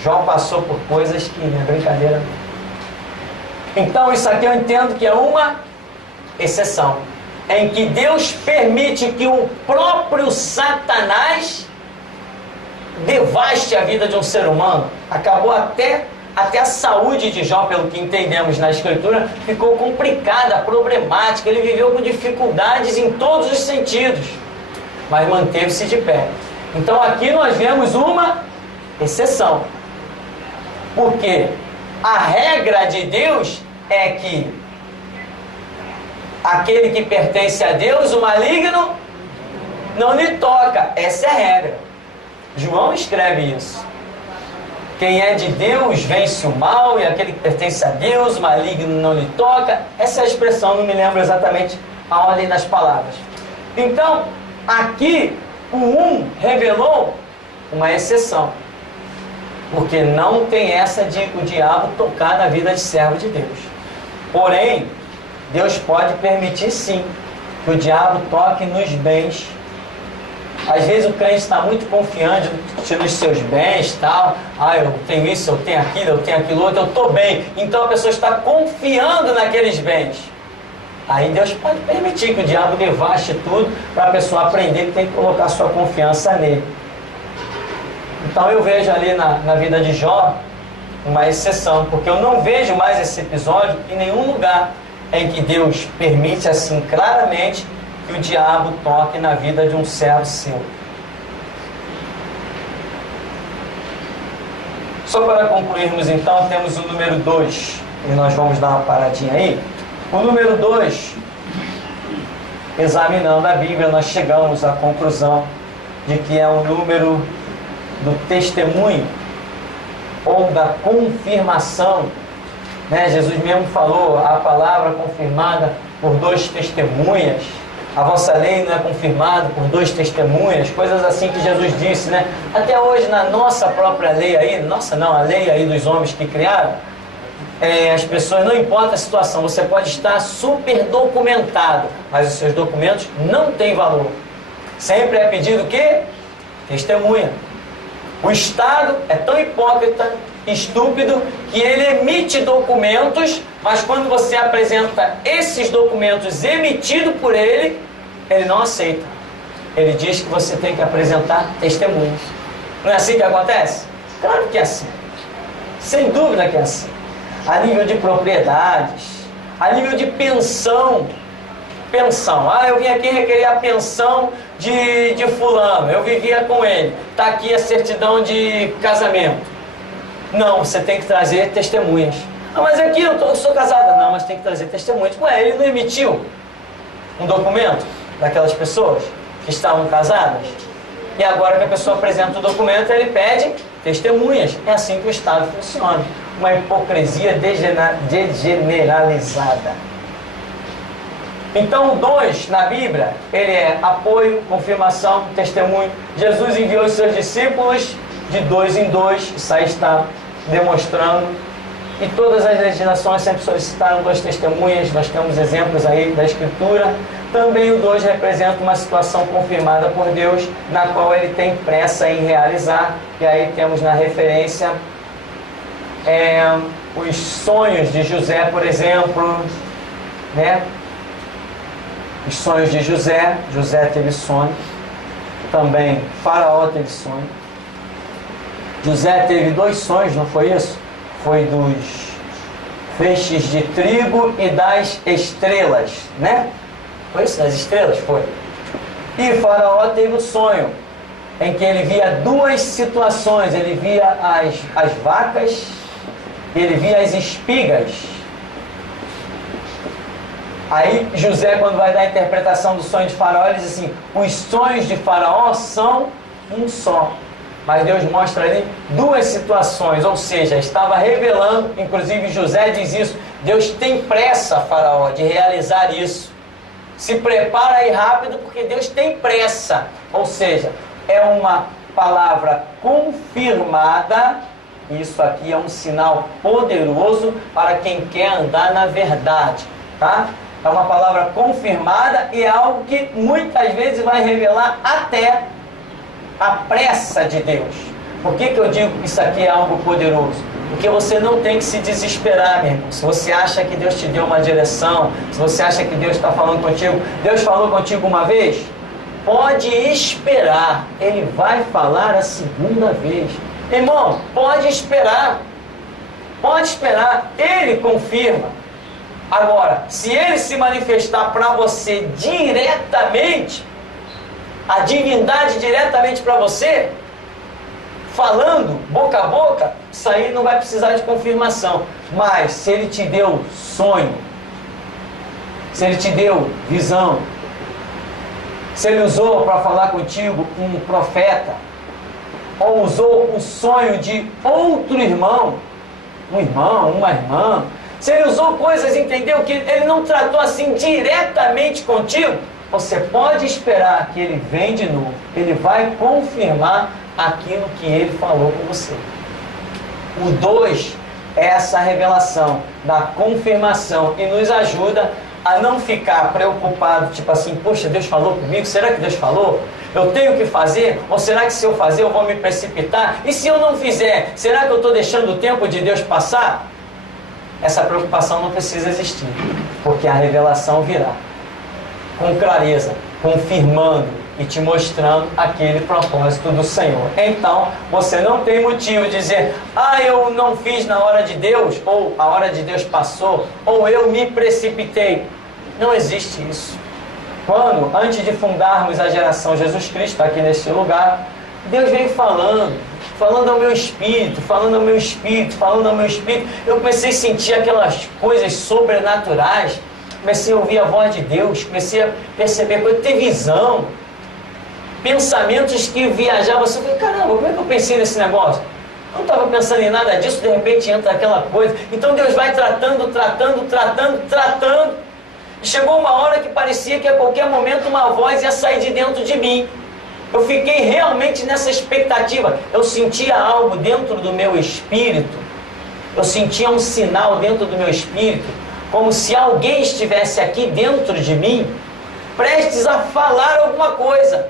Jó passou por coisas que não é brincadeira não. Então isso aqui eu entendo que é uma exceção, em que Deus permite que o próprio Satanás devaste a vida de um ser humano. Acabou até a saúde de Jó, pelo que entendemos na Escritura, ficou complicada, problemática. Ele viveu com dificuldades em todos os sentidos, mas manteve-se de pé. Então aqui nós vemos uma exceção, porque a regra de Deus é que aquele que pertence a Deus, o maligno, não lhe toca. Essa é a regra. João escreve isso. Quem é de Deus vence o mal, e aquele que pertence a Deus, o maligno não lhe toca. Essa é a expressão, não me lembro exatamente a ordem das palavras. Então, aqui, o 1 revelou uma exceção. Porque não tem essa de o diabo tocar na vida de servo de Deus. Porém, Deus pode permitir sim que o diabo toque nos bens. Às vezes o crente está muito confiante nos seus bens, tal. Ah, eu tenho isso, eu tenho aquilo outro, eu estou bem. Então a pessoa está confiando naqueles bens. Aí Deus pode permitir que o diabo devaste tudo para a pessoa aprender que tem que colocar sua confiança nele. Então eu vejo ali na vida de Jó uma exceção, porque eu não vejo mais esse episódio em nenhum lugar em que Deus permite assim claramente que o diabo toque na vida de um servo seu. Só para concluirmos então, temos o número 2, e nós vamos dar uma paradinha aí. O número 2, examinando a Bíblia, nós chegamos à conclusão de que é o número do testemunho ou da confirmação, né? Jesus mesmo falou, a palavra confirmada por 2 testemunhas, a vossa lei não é confirmada por 2 testemunhas, coisas assim que Jesus disse, né? Até hoje na nossa própria lei aí, nossa não, a lei aí dos homens que criaram, as pessoas, não importa a situação, você pode estar super documentado, mas os seus documentos não têm valor. Sempre é pedido o quê? Testemunha. O Estado é tão hipócrita, estúpido, que ele emite documentos, mas quando você apresenta esses documentos emitidos por ele, ele não aceita. Ele diz que você tem que apresentar testemunhos. Não é assim que acontece? Claro que é assim. Sem dúvida que é assim. A nível de propriedades, a nível de pensão. Ah, eu vim aqui requerer a pensão de fulano, eu vivia com ele, está aqui a certidão de casamento. Não, você tem que trazer testemunhas. Ah, mas aqui eu sou casada. Não, mas tem que trazer testemunhas. Ué, ele não emitiu um documento daquelas pessoas que estavam casadas? E agora que a pessoa apresenta o documento, ele pede testemunhas. É assim que o Estado funciona. Uma hipocrisia degeneralizada. Então o 2 na Bíblia, ele é apoio, confirmação, testemunho. Jesus enviou os seus discípulos de 2 em 2, isso aí está demonstrando. E todas as legislações sempre solicitaram 2 testemunhas, nós temos exemplos aí da Escritura. Também o 2 representa uma situação confirmada por Deus, na qual ele tem pressa em realizar. E aí temos na referência os sonhos de José, por exemplo, né? Os sonhos de José teve sonho, também Faraó teve sonho. José teve 2 sonhos, não foi isso? Foi dos feixes de trigo e das estrelas, né? Foi isso? Das estrelas? Foi. E Faraó teve o sonho, em que ele via 2 situações, ele via as vacas e ele via as espigas. Aí José, quando vai dar a interpretação do sonho de Faraó, ele diz assim, os sonhos de Faraó são um só. Mas Deus mostra ali 2 situações, ou seja, estava revelando, inclusive José diz isso, Deus tem pressa, Faraó, de realizar isso. Se prepara aí rápido, porque Deus tem pressa. Ou seja, é uma palavra confirmada. Isso aqui é um sinal poderoso para quem quer andar na verdade, tá? É uma palavra confirmada e é algo que muitas vezes vai revelar até a pressa de Deus. Por que eu digo que isso aqui é algo poderoso? Porque você não tem que se desesperar, meu irmão. Se você acha que Deus te deu uma direção, se você acha que Deus está falando contigo, Deus falou contigo uma vez, pode esperar, Ele vai falar a segunda vez. Irmão, pode esperar, Ele confirma. Agora, se Ele se manifestar para você diretamente, a divindade diretamente para você, falando boca a boca, isso aí não vai precisar de confirmação. Mas se Ele te deu sonho, se Ele te deu visão, se Ele usou para falar contigo um profeta, ou usou o sonho de outro irmão, um irmão, uma irmã, Se ele usou coisas, entendeu? Que ele não tratou assim diretamente contigo, você pode esperar que ele vem de novo. Ele vai confirmar aquilo que ele falou com você. O 2 é essa revelação da confirmação e nos ajuda a não ficar preocupado, tipo assim, poxa, Deus falou comigo, será que Deus falou? Eu tenho que fazer? Ou será que se eu fazer eu vou me precipitar? E se eu não fizer, será que eu estou deixando o tempo de Deus passar? Essa preocupação não precisa existir, porque a revelação virá com clareza, confirmando e te mostrando aquele propósito do Senhor. Então, você não tem motivo de dizer, eu não fiz na hora de Deus, ou a hora de Deus passou, ou eu me precipitei. Não existe isso. Quando, antes de fundarmos a geração Jesus Cristo aqui neste lugar, Deus veio falando ao meu espírito, falando ao meu espírito, falando ao meu espírito. Eu comecei a sentir aquelas coisas sobrenaturais, comecei a ouvir a voz de Deus, comecei a perceber coisas, ter visão, pensamentos que viajavam assim. Eu falei, caramba, como é que eu pensei nesse negócio? Eu não estava pensando em nada disso, de repente entra aquela coisa. Então Deus vai tratando. E chegou uma hora que parecia que a qualquer momento uma voz ia sair de dentro de mim. Eu fiquei realmente nessa expectativa. Eu sentia algo dentro do meu espírito. Eu sentia um sinal dentro do meu espírito, como se alguém estivesse aqui dentro de mim, prestes a falar alguma coisa.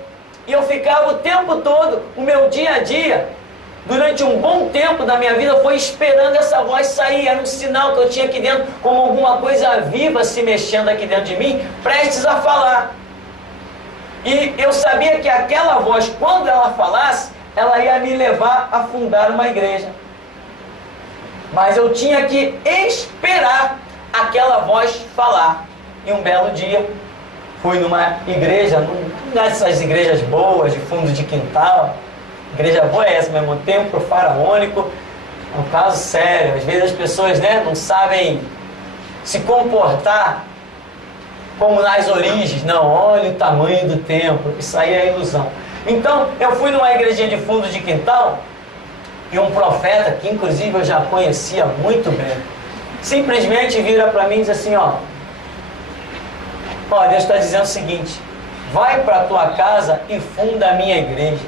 E eu ficava o tempo todo, o meu dia a dia, durante um bom tempo da minha vida, foi esperando essa voz sair. Era um sinal que eu tinha aqui dentro, como alguma coisa viva se mexendo aqui dentro de mim, prestes a falar. E eu sabia que aquela voz, quando ela falasse, ela ia me levar a fundar uma igreja. Mas eu tinha que esperar aquela voz falar. E um belo dia, fui numa igreja, numa dessas igrejas boas, de fundo de quintal. Igreja boa é essa mesmo, templo faraônico. É um caso sério. Às vezes as pessoas, não sabem se comportar como nas origens. Não, olha o tamanho do templo. Isso aí é ilusão. Então, eu fui numa igrejinha de fundo de quintal, e um profeta, que inclusive eu já conhecia muito bem, simplesmente vira para mim e diz assim, Deus está dizendo o seguinte, vai para a tua casa e funda a minha igreja.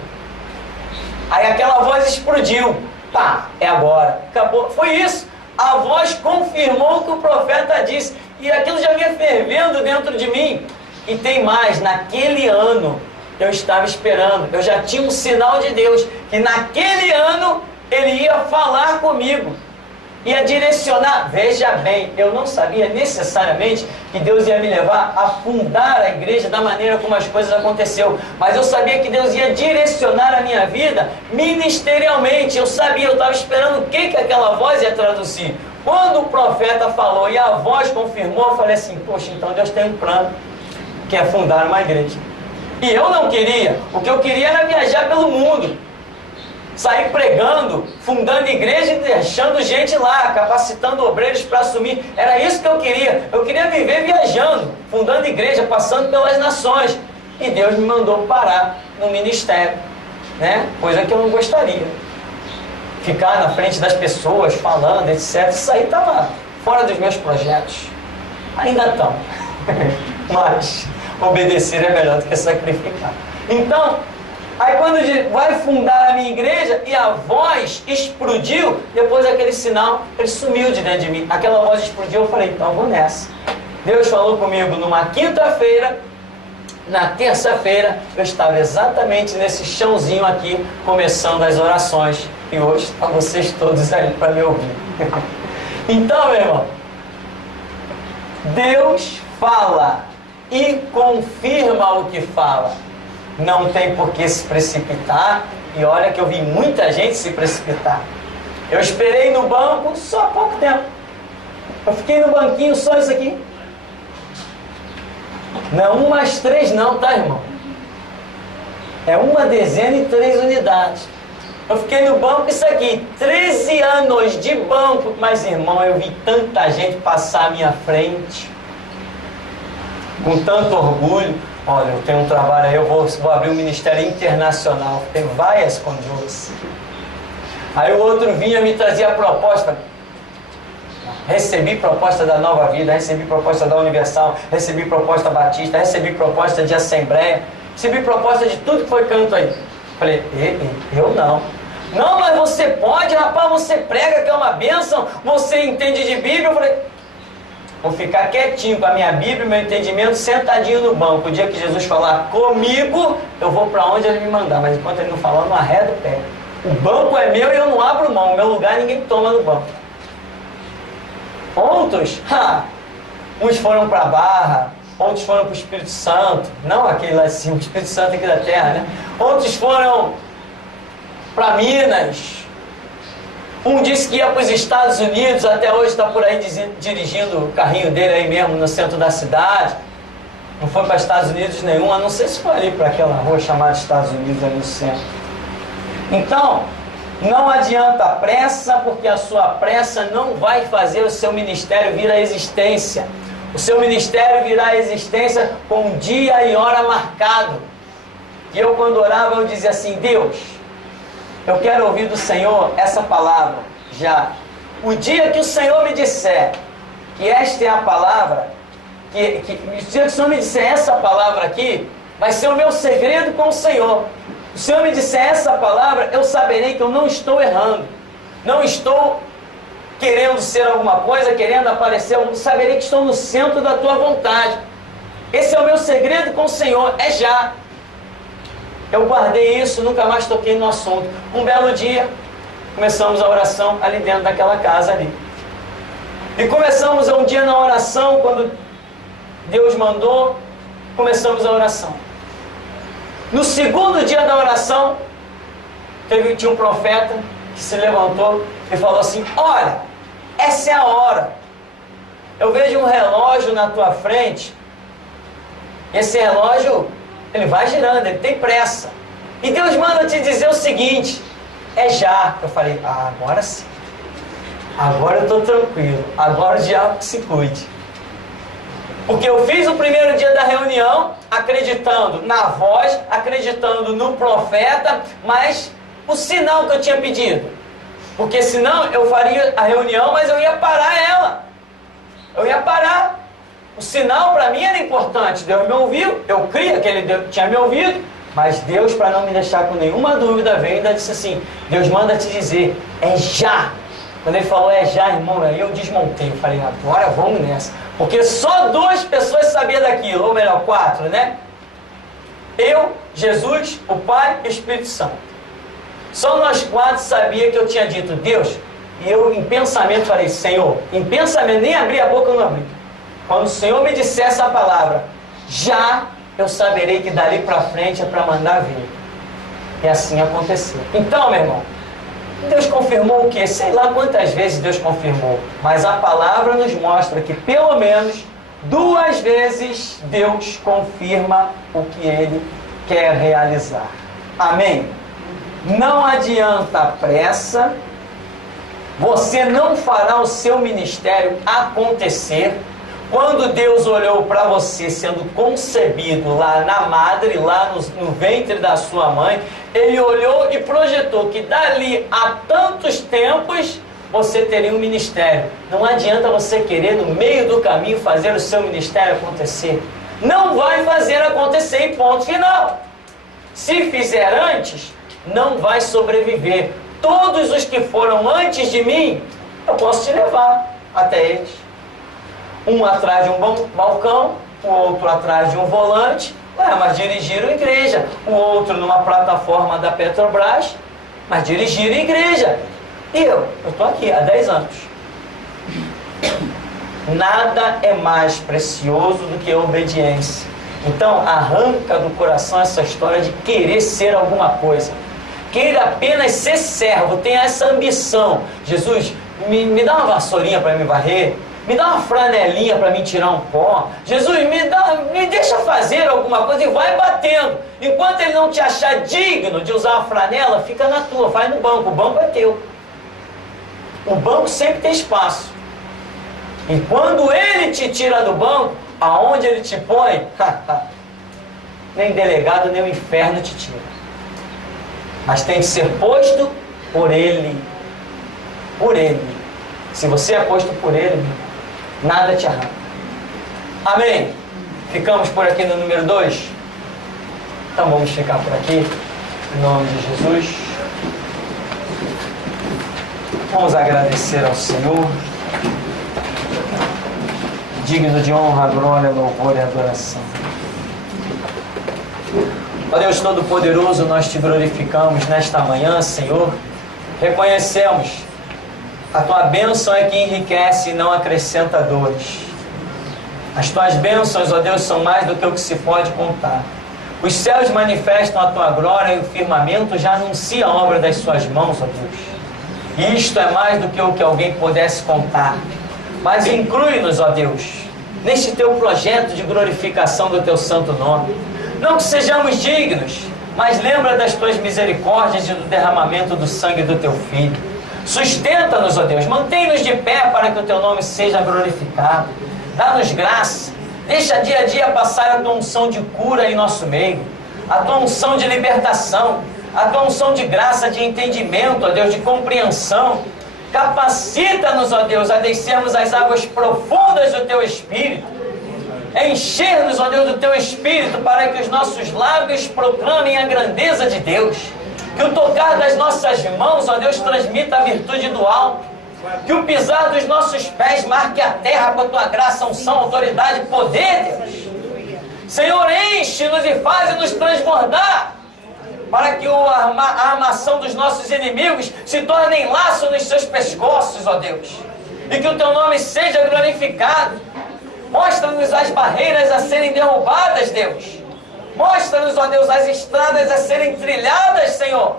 Aí aquela voz explodiu. Pá, é agora. Acabou. Foi isso. A voz confirmou o que o profeta disse. E aquilo já vinha fervendo dentro de mim. E tem mais, naquele ano eu estava esperando. Eu já tinha um sinal de Deus, que naquele ano Ele ia falar comigo. Ia direcionar. Veja bem, eu não sabia necessariamente que Deus ia me levar a fundar a igreja da maneira como as coisas aconteceram. Mas eu sabia que Deus ia direcionar a minha vida ministerialmente. Eu sabia, eu estava esperando o que aquela voz ia traduzir. Quando o profeta falou e a voz confirmou, eu falei assim, poxa, então Deus tem um plano, que é fundar uma igreja. E eu não queria. O que eu queria era viajar pelo mundo. Sair pregando, fundando igreja e deixando gente lá, capacitando obreiros para assumir. Era isso que eu queria. Eu queria viver viajando, fundando igreja, passando pelas nações. E Deus me mandou parar no ministério, coisa que eu não gostaria. Ficar na frente das pessoas, falando, etc. Isso aí estava fora dos meus projetos. Ainda estão. Mas obedecer é melhor do que sacrificar. Então, aí quando vai fundar a minha igreja e a voz explodiu, depois daquele sinal, ele sumiu de dentro de mim. Aquela voz explodiu, eu falei, então vou nessa. Deus falou comigo numa quinta-feira. Na terça-feira, eu estava exatamente nesse chãozinho aqui, começando as orações. E hoje estão vocês todos aí para me ouvir. Então, meu irmão, Deus fala e confirma o que fala. Não tem por que se precipitar. E olha que eu vi muita gente se precipitar. Eu esperei no banco só há pouco tempo. Eu fiquei no banquinho só isso aqui. Não é 1 mais 3 não, tá, irmão? É 1 dezena e 3 unidades. Eu fiquei no banco isso aqui. 13 anos de banco. Mas, irmão, eu vi tanta gente passar à minha frente. Com tanto orgulho. Olha, eu tenho um trabalho aí, eu vou abrir um ministério internacional. Tem várias conjuntas. Aí o outro vinha me trazer a proposta. Recebi proposta da Nova Vida, recebi proposta da Universal, recebi proposta Batista, recebi proposta de Assembleia, recebi proposta de tudo que foi canto aí. Falei, eu não. Não, mas você pode, rapaz, você prega que é uma bênção, você entende de Bíblia. Eu falei, vou ficar quietinho com a minha Bíblia e meu entendimento, sentadinho no banco. O dia que Jesus falar comigo, eu vou para onde ele me mandar, mas enquanto ele não falar, eu não arredo o pé. O banco é meu e eu não abro mão, o meu lugar ninguém toma no banco. Outros, uns foram para a Barra, outros foram para o Espírito Santo, não aquele lá de cima, o Espírito Santo aqui da terra, né? Outros foram para Minas. Um disse que ia para os Estados Unidos, até hoje está por aí dirigindo o carrinho dele aí mesmo no centro da cidade. Não foi para Estados Unidos nenhum, a não ser se foi ali para aquela rua chamada Estados Unidos ali no centro. Então, não adianta pressa, porque a sua pressa não vai fazer o seu ministério vir à existência. O seu ministério virá à existência com dia e hora marcado. E eu, quando orava, eu dizia assim, Deus, eu quero ouvir do Senhor essa palavra já. O dia que o Senhor me disser que esta é a palavra, o dia que o Senhor me disser essa palavra aqui, vai ser o meu segredo com o Senhor. Se o Senhor me disser essa palavra, eu saberei que eu não estou errando. Não estou querendo ser alguma coisa, querendo aparecer, eu saberei que estou no centro da tua vontade. Esse é o meu segredo com o Senhor, é já. Eu guardei isso, nunca mais toquei no assunto. Um belo dia, começamos a oração ali dentro daquela casa ali. E começamos um dia na oração, quando Deus mandou, começamos a oração. No segundo dia da oração, tinha um profeta que se levantou e falou assim, olha, essa é a hora. Eu vejo um relógio na tua frente. Esse relógio, ele vai girando, ele tem pressa. E Deus manda te dizer o seguinte, é já. Eu falei, agora sim. Agora eu estou tranquilo. Agora o diabo que se cuide. Porque eu fiz o primeiro dia da reunião, acreditando na voz, acreditando no profeta, mas o sinal que eu tinha pedido. Porque senão eu faria a reunião, mas eu ia parar ela. Eu ia parar. O sinal para mim era importante. Deus me ouviu, eu cria que ele tinha me ouvido, mas Deus, para não me deixar com nenhuma dúvida, veio e ainda disse assim, Deus manda te dizer, é já. Quando ele falou é já, irmão, aí eu desmontei. Eu falei, agora vamos nessa. Porque só 2 pessoas sabiam daquilo, ou melhor, 4, né? Eu, Jesus, o Pai e o Espírito Santo. Só nós 4 sabíamos que eu tinha dito, Deus, e eu em pensamento falei, Senhor, em pensamento, nem abri a boca, eu não abri. Quando o Senhor me disser essa palavra, já eu saberei que dali para frente é para mandar vir. E assim aconteceu. Então, meu irmão, Deus confirmou o quê? Sei lá quantas vezes Deus confirmou, mas a palavra nos mostra que pelo menos 2 vezes Deus confirma o que Ele quer realizar. Amém? Não adianta pressa, você não fará o seu ministério acontecer. Quando Deus olhou para você sendo concebido lá na madre, lá no ventre da sua mãe, Ele olhou e projetou que dali a tantos tempos você teria um ministério. Não adianta você querer no meio do caminho fazer o seu ministério acontecer. Não vai fazer acontecer em ponto final. Se fizer antes, não vai sobreviver. Todos os que foram antes de mim, eu posso te levar até eles. Um atrás de um balcão, o outro atrás de um volante, mas dirigiram igreja. O outro numa plataforma da Petrobras, mas dirigiram igreja. E eu estou aqui há 10 anos. Nada é mais precioso do que a obediência. Então arranca do coração essa história de querer ser alguma coisa. Queira apenas ser servo, tenha essa ambição. Jesus, me dá uma vassourinha para me varrer. Me dá uma franelinha para mim tirar um pó. Jesus, me deixa fazer alguma coisa e vai batendo. Enquanto ele não te achar digno de usar a franela, fica na tua, vai no banco. O banco é teu. O banco sempre tem espaço. E quando ele te tira do banco, aonde ele te põe, nem delegado, nem o inferno te tira. Mas tem que ser posto por ele. Por ele. Se você é posto por Ele, nada te arranca. Amém? Ficamos por aqui no número 2? Então vamos ficar por aqui, em nome de Jesus. Vamos agradecer ao Senhor, digno de honra, glória, louvor e adoração. Ó Deus Todo-Poderoso, nós te glorificamos nesta manhã, Senhor. Reconhecemos a tua bênção é que enriquece e não acrescenta dores. As tuas bênçãos, ó Deus, são mais do que o que se pode contar. Os céus manifestam a tua glória e o firmamento já anuncia a obra das suas mãos, ó Deus. E isto é mais do que o que alguém pudesse contar. Mas inclui-nos, ó Deus, neste teu projeto de glorificação do teu santo nome. Não que sejamos dignos, mas lembra das tuas misericórdias e do derramamento do sangue do teu Filho. Sustenta-nos, ó Deus, mantém-nos de pé para que o teu nome seja glorificado. Dá-nos graça. Deixa dia a dia passar a tua unção de cura em nosso meio, a tua unção de libertação, a tua unção de graça, de entendimento, ó Deus, de compreensão. Capacita-nos, ó Deus, a descermos as águas profundas do teu Espírito. Encher-nos, ó Deus, do teu Espírito, para que os nossos lábios proclamem a grandeza de Deus. Que o tocar das nossas mãos, ó Deus, transmita a virtude do alto. Que o pisar dos nossos pés marque a terra com a tua graça, unção, autoridade e poder, Deus. Senhor, enche-nos e faz-nos transbordar, para que a armação dos nossos inimigos se torne em laço nos seus pescoços, ó Deus. E que o teu nome seja glorificado. Mostra-nos as barreiras a serem derrubadas, Deus. Mostra-nos, ó Deus, as estradas a serem trilhadas, Senhor.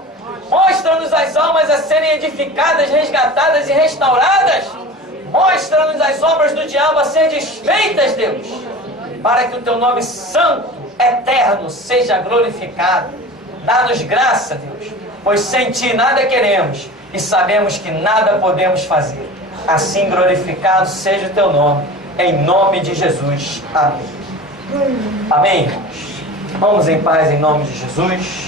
Mostra-nos as almas a serem edificadas, resgatadas e restauradas. Mostra-nos as obras do diabo a serem desfeitas, Deus. Para que o teu nome santo, eterno, seja glorificado. Dá-nos graça, Deus, pois sem ti nada queremos e sabemos que nada podemos fazer. Assim glorificado seja o teu nome, em nome de Jesus. Amém. Amém, irmãos. Vamos em paz em nome de Jesus.